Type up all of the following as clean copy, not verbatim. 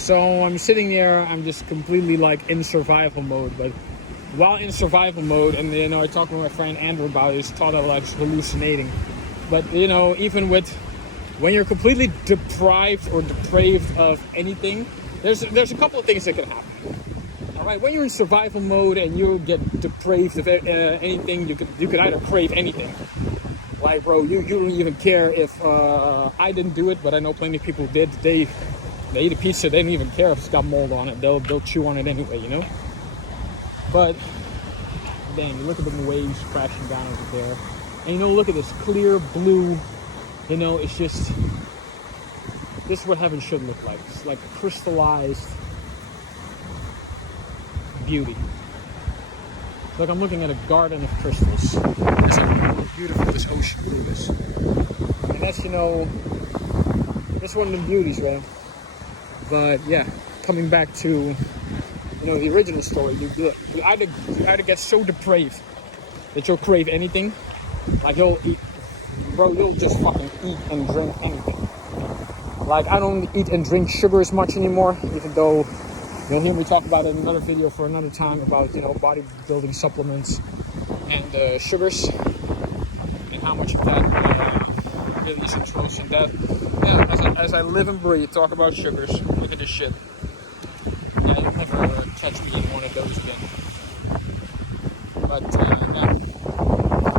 So I'm sitting there, I'm just completely like in survival mode. But while in survival mode, and I talked with my friend Andrew about it, he's thought I was hallucinating. But even when you're completely deprived or depraved of anything, there's a couple of things that can happen. All right, when you're in survival mode and you get depraved of anything, you could either crave anything. Like, bro, you don't even care if I didn't do it, but I know plenty of people did. They eat a pizza, they don't even care if it's got mold on it. They'll chew on it anyway, But dang, look at the waves crashing down over there. And look at this clear blue. It's just, this is what heaven should look like. It's like crystallized beauty. Look, I'm looking at a garden of crystals. That's how beautiful this ocean blue is. And that's, that's one of the beauties, man. But yeah, coming back to, the original story, you either get so depraved that you'll crave anything. Like you'll just fucking eat and drink anything. Like, I don't eat and drink sugar as much anymore, even though you'll hear me talk about it in another video for another time about, bodybuilding supplements and sugars and how much of that really is introduced in that. Yeah, as I live and breathe, talk about sugars. Look at this shit. Yeah, you'll never catch me in one of those again. But yeah,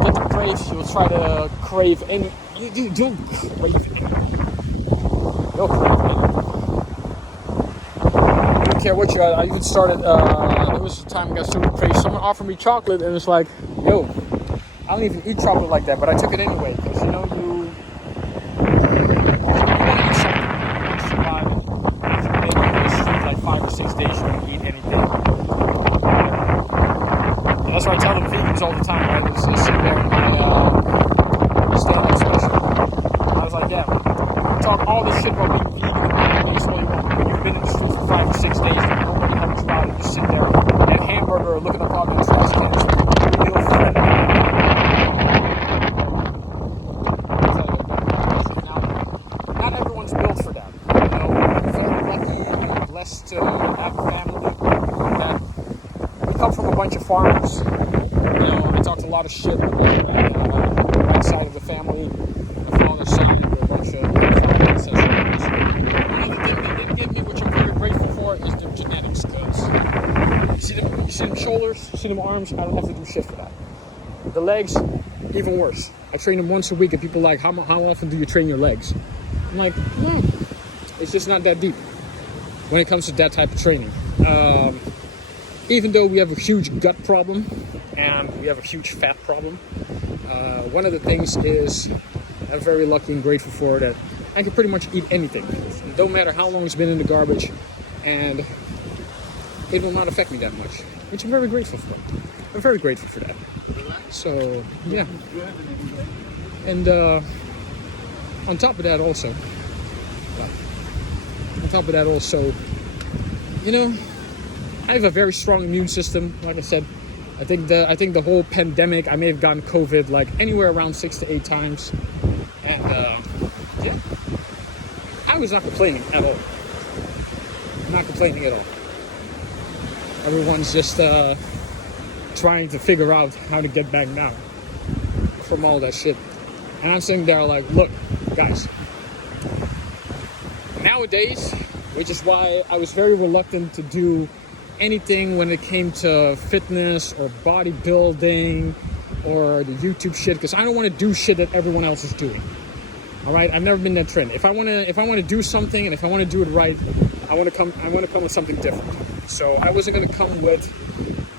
get depraved. You'll try to crave any. You'll crave anything. You'll crave anything. I don't care what you are. I even started. There was a time I got super crazy. Someone offered me chocolate, and it's like, yo, I don't even eat chocolate like that, but I took it anyway because you survive. If you make it like 5 or 6 days, you don't eat anything. And that's why I tell them vegans all the time. Right? It's sitting there in my stand-up special. I was like, yeah, talk all this shit about being vegan and plant-based all you want. When you've been in the street for 5 or 6 days, and nobody helps you out, and just sit there and hamburger or looking up all the trash cans. Not everyone's built for that. I'm very lucky and blessed to have a family that we come from a bunch of farmers. I talked a lot of shit about the right side of the family, the father's side, a bunch of farm ancestors. One of the things they didn't give me, which I'm very grateful for, is their genetic skills. You see them shoulders, you see them arms, I don't have to do shit for that. The legs, even worse. I train them once a week, and people are like, how often do you train your legs? I'm like, no, it's just not that deep when it comes to that type of training. Even though we have a huge gut problem and we have a huge fat problem, one of the things is I'm very lucky and grateful for that I can pretty much eat anything. It don't matter how long it's been in the garbage, and it will not affect me that much, which I'm very grateful for. I'm very grateful for that. So, yeah. And on top of that also, I have a very strong immune system. Like I said, I think the whole pandemic, I may have gotten COVID like anywhere around 6 to 8 times. And yeah, I was not complaining at all. Not complaining at all. Everyone's just trying to figure out how to get back down from all that shit. And I'm sitting there like, look, guys, nowadays, which is why I was very reluctant to do anything when it came to fitness or bodybuilding or the YouTube shit, because I don't want to do shit that everyone else is doing. All right, I've never been that trend. If I want to do something, and if I want to do it right, I want to come with something different. So I wasn't going to come with,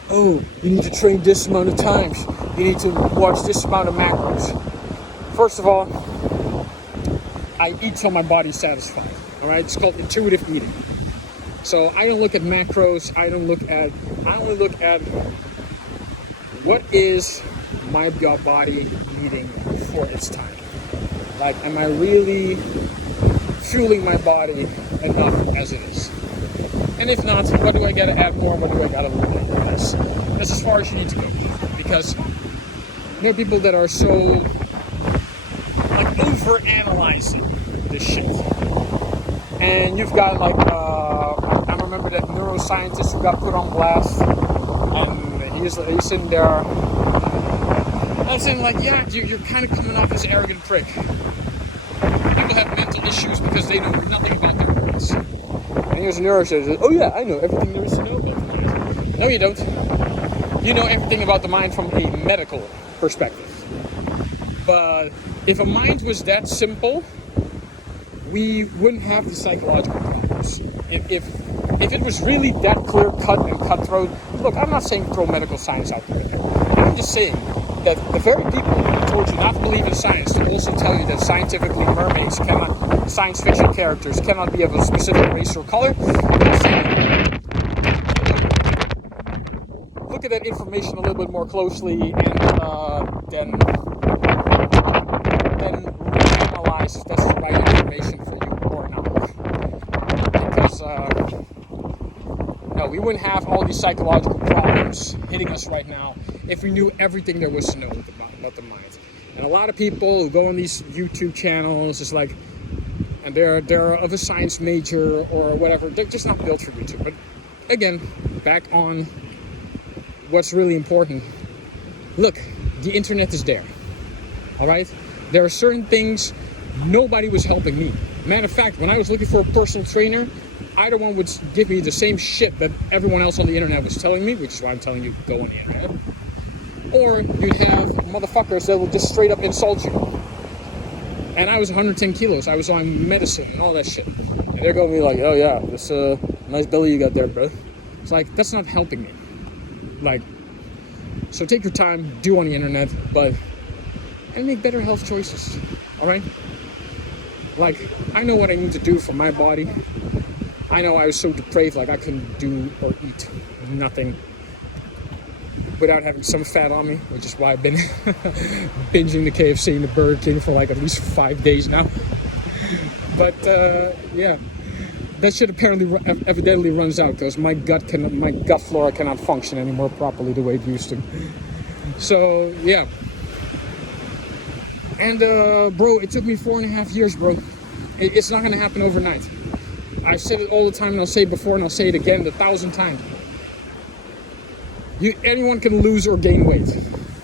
oh, you need to train this amount of times. You need to watch this amount of macros. First of all, I eat till my body's satisfied. All right, it's called intuitive eating. So I don't look at macros. I only look at what is my body needing for its time. Like, am I really fueling my body enough as it is? And if not, what do I got to add more? What do I got to eliminate less? That's as far as you need to go. Because there are people that are so like over analyzing this shit. And you've got like that neuroscientist who got put on blast, and he's sitting there. I'm saying like, yeah, you're kind of coming off as an arrogant prick. People have mental issues because they know nothing about their brains. And here's a neuroscientist. Oh yeah, I know everything there is to know about the mind. No, you don't. You know everything about the mind from a medical perspective. But if a mind was that simple, we wouldn't have the psychological problems. If it was really that clear cut and cutthroat, look, I'm not saying throw medical science out the window. I'm just saying that the very people who told you not to believe in science to also tell you that scientifically mermaids cannot, science fiction characters cannot be of a specific race or color, look at that information a little bit more closely and then reanalyze if that's the right information for you or not. Because no, we wouldn't have all these psychological problems hitting us right now if we knew everything there was to know about the mind. And a lot of people who go on these YouTube channels, it's like, and they're of a science major or whatever, they're just not built for YouTube. But again, back on what's really important. Look, the internet is there. All right? There are certain things nobody was helping me. Matter of fact, when I was looking for a personal trainer, either one would give me the same shit that everyone else on the internet was telling me, which is why I'm telling you, go on the internet. Or you'd have motherfuckers that would just straight up insult you. And I was 110 kilos. I was on medicine and all that shit. And they're going to be like, oh yeah, this nice belly you got there, bro. It's like, that's not helping me. Like, so take your time, do on the internet, and make better health choices. All right? Like, I know what I need to do for my body. I know I was so depraved, like I couldn't do or eat nothing without having some fat on me, which is why I've been binging the KFC and the Burger King for like at least 5 days now. But yeah, that shit evidently runs out because my gut flora cannot function anymore properly the way it used to. So yeah. And bro, it took me 4.5 years, bro. It's not gonna happen overnight. I've said it all the time, and I'll say it before, and I'll say it again 1,000 times. Anyone can lose or gain weight.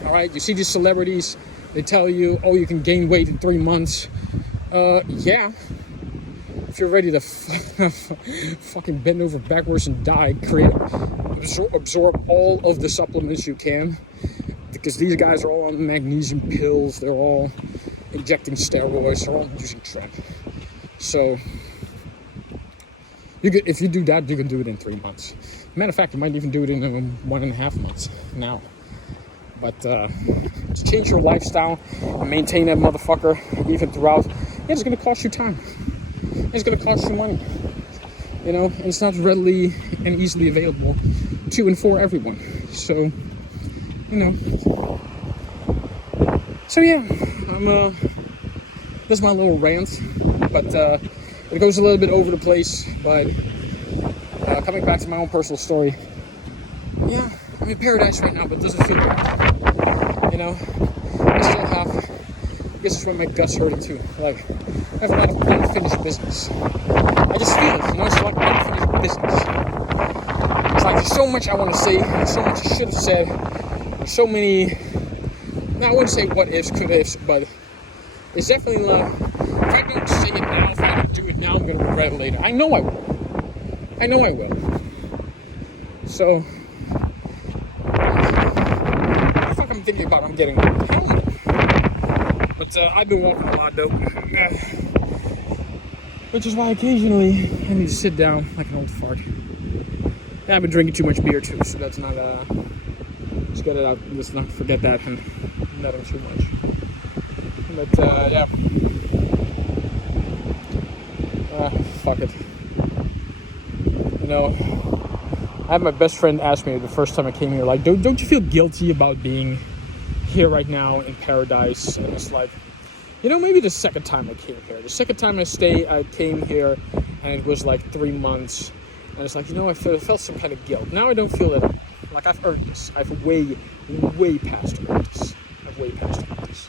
All right, you see these celebrities, they tell you, oh, you can gain weight in 3 months. Yeah, if you're ready to fucking bend over backwards and die, absorb all of the supplements you can, because these guys are all on magnesium pills, they're all injecting steroids, they're all using tren. So if you do that, you can do it in 3 months. Matter of fact, you might even do it in 1.5 months now. But to change your lifestyle and maintain that motherfucker even throughout, yeah, it's going to cost you time. It's going to cost you money. You know, and it's not readily and easily available to and for everyone. So, you know. So yeah, that's my little rant. But it goes a little bit over the place, but coming back to my own personal story, yeah, I'm in paradise right now, but it doesn't feel right. You know, I still have, I guess it's when my gut's hurting too. Like, I have a lot of unfinished business. I just feel it, you know, it's like unfinished business. It's like there's so much I want to say, there's so much I should have said, there's so many, now I wouldn't say what ifs, could ifs, but it's definitely like, if I don't say it now, if I don't do it now, I'm going to regret it later. I know I will. I know I will. So, the fuck I'm thinking about, I'm getting home. But I've been walking a lot though. Which is why occasionally I need to sit down like an old fart. Yeah, I've been drinking too much beer too, so that's not, let's get it out, let's not forget that and nothing too much. But, yeah. Fuck it. You know, I had my best friend ask me the first time I came here, like, don't you feel guilty about being here right now in paradise? And it's like, you know, maybe the second time I came here. The second time I came here, and it was like 3 months, and it's like, you know, I felt some kind of guilt. Now I don't feel it. Like, I've earned this. I've way past earned this. I've way past earned this.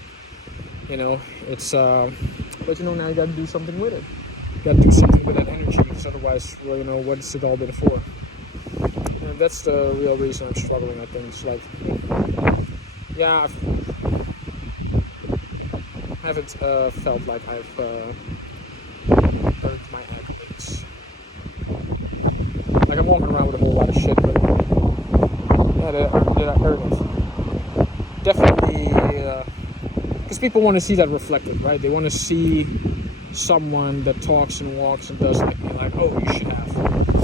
You know, it's, but you know, now you gotta do something with it. gotta do something with that energy, because otherwise, well, you know, what's it all been for? And that's the real reason I'm struggling. I think it's like, yeah, I haven't felt like I've earned my accolades. Like I'm walking around with a whole lot of shit, but yeah, did I earn it? Definitely, because people want to see that reflected, right? They want to see someone that talks and walks and does like, oh, you should have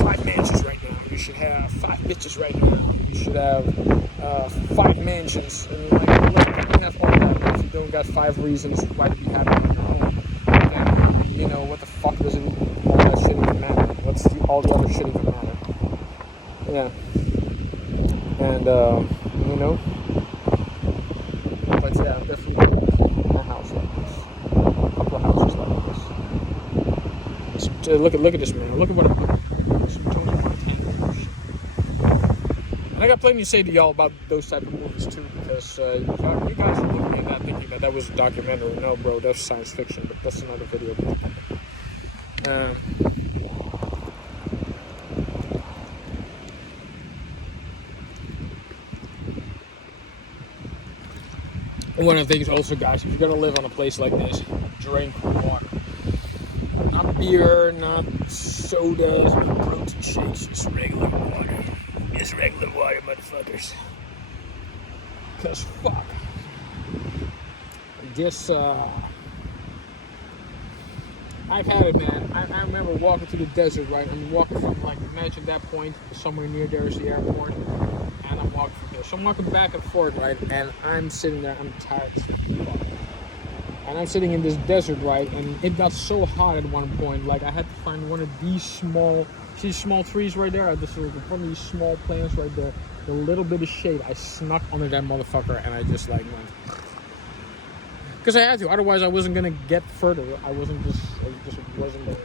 5 mansions right now. You should have 5 bitches right now. You should have 5 mansions. And like, look, you can have all that, but if you don't got 5 reasons why to be happy on your own, then, you know, what the fuck does all that shit even matter? What's all the other shit even matter? Yeah. And, you know, but yeah, I'm definitely in a house like this. A couple of houses like this. Look at this, man. Look at what I'm doing. Some Tony Montana shit. And I got plenty to say to y'all about those type of movies too, because you guys are looking at that thinking that was a documentary. No, bro, that's science fiction, but that's another video. One of the things also, guys, if you're gonna live on a place like this, drink water. Not beer, not sodas, no protein shakes, just regular water. Just regular water, motherfuckers. Cause fuck. This, I've had it, man. I remember walking through the desert, right? I'm walking from, like, imagine that point, somewhere near there is the airport. And I'm walking from here. So I'm walking back and forth, right? And I'm sitting there, I'm tired. And I'm sitting in this desert, right? And it got so hot at one point, like I had to find one of these small, see small trees right there? This was one of these small plants right there. The little bit of shade, I snuck under that motherfucker and I just like went. Because I had to, otherwise I wasn't gonna get further. I just wasn't gonna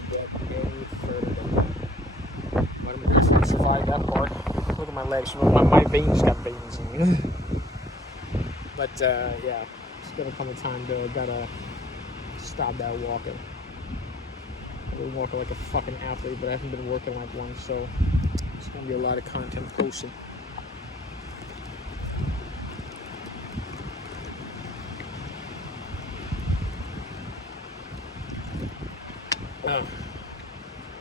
get any further than that. But I'm gonna survive that part. Look at my legs, my veins got veins in me. But yeah, it's gonna come a time though, I gotta stop that walking. I've been walking like a fucking athlete, but I haven't been working like one, so it's gonna be a lot of content posted.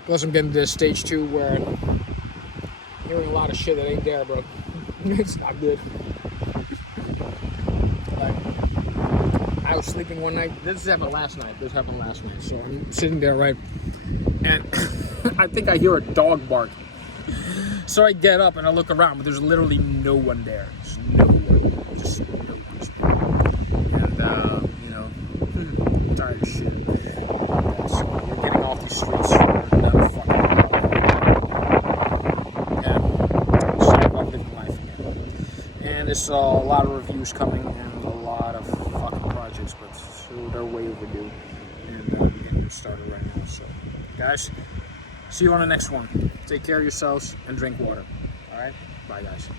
Plus I'm getting to stage 2 where I'm hearing a lot of shit that ain't there, bro. It's not good. Like, I was sleeping one night. This happened last night. So I'm sitting there, right? And I think I hear a dog bark. So I get up and I look around, but there's literally no one there. There's no one. Just no one. And, you know, I'm tired of shit. So you're getting off these streets for another fucking hour. Yeah. Start living life again. And there's a lot of reviews coming and a lot of fucking projects, but so they're way overdue. And I'm getting started right now. So, guys, see you on the next one. Take care of yourselves and drink water. Alright? Bye, guys.